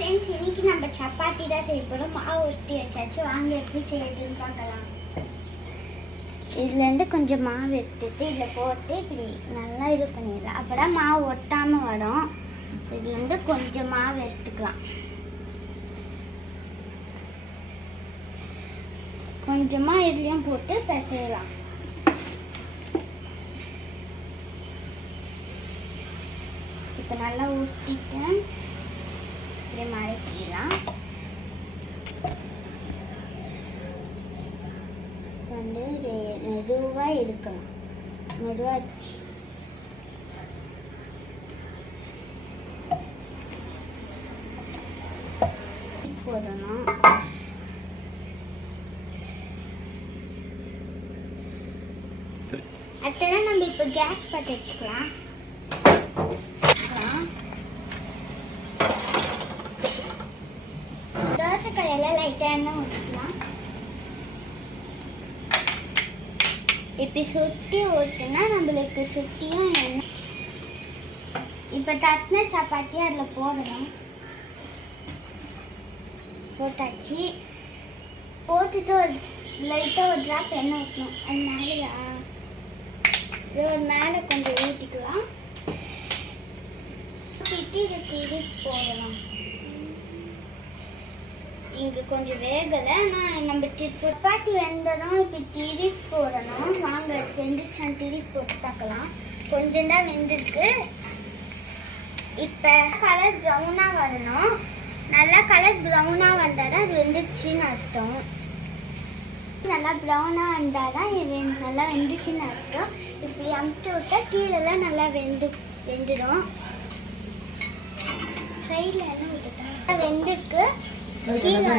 Friends இன்னைக்கு நம்ம சப்பாத்தி தான் செய்ய போறோம். மாவு ஊத்தி வச்சாச்சு. வாங்க எப்படி செய்யறதுன்னு பார்க்கலாம். இதுல இருந்து கொஞ்சம் மாவு எடுத்துட்டு இத போட்டு இப்படி நல்லா இது பண்ணிடலாம். அப்பதான் மாவு ஒட்டாம வரும். இதுல இருந்து கொஞ்சம் மாவு எடுத்துக்கலாம். கொஞ்சமா இதுலயும் போட்டு பிசையலாம். இப்போ நல்லா ஊற்றிட்டேன். இப்படி மறைக்கலாம். வந்து மெதுவாக இருக்கணும். மெதுவாக போடணும். அடுத்ததான் நம்ம இப்போ கேஸ் பற்ற வச்சுக்கலாம். தோசைக்கல்லையில் லைட்டாக எண்ணெய் ஊற்றிக்கலாம். இப்படி சுற்றி ஊற்றினா நம்மளுக்கு சுற்றியும் எண்ணெய். இப்போ தட்டின சப்பாத்தி அதில் போடணும். போட்டாச்சு. போட்டுட்டு ஒரு லைட்டாக ஒரு ட்ராப் எண்ணெய் ஊற்றணும். அது மேலே கொஞ்சம் ஊற்றிக்கலாம். ஊற்றிட்டு போடணும். இங்கே கொஞ்சம் வேகலை. ஆனால் நம்ம சப்பாத்தி வெந்ததும் இப்போ திரி போடணும். வாங்க வெந்துச்சான் திரி போட்டு பார்க்கலாம். கொஞ்சம் தான் வெந்திருக்கு. இப்போ கலர் ப்ரௌனாக வரணும். நல்லா கலர் ப்ரௌனாக வந்தால் தான் அது வெந்துச்சுன்னு அர்த்தம். நல்லா ப்ரௌனாக வந்தால் தான் இது நல்லா வெந்துச்சுன்னு அர்த்தம். இப்படி அமுச்சு விட்டால் கீழெல்லாம் நல்லா வெந்துடும். சைடில் என்ன விட்டுட்டேன் வெந்திருக்கு. கீழே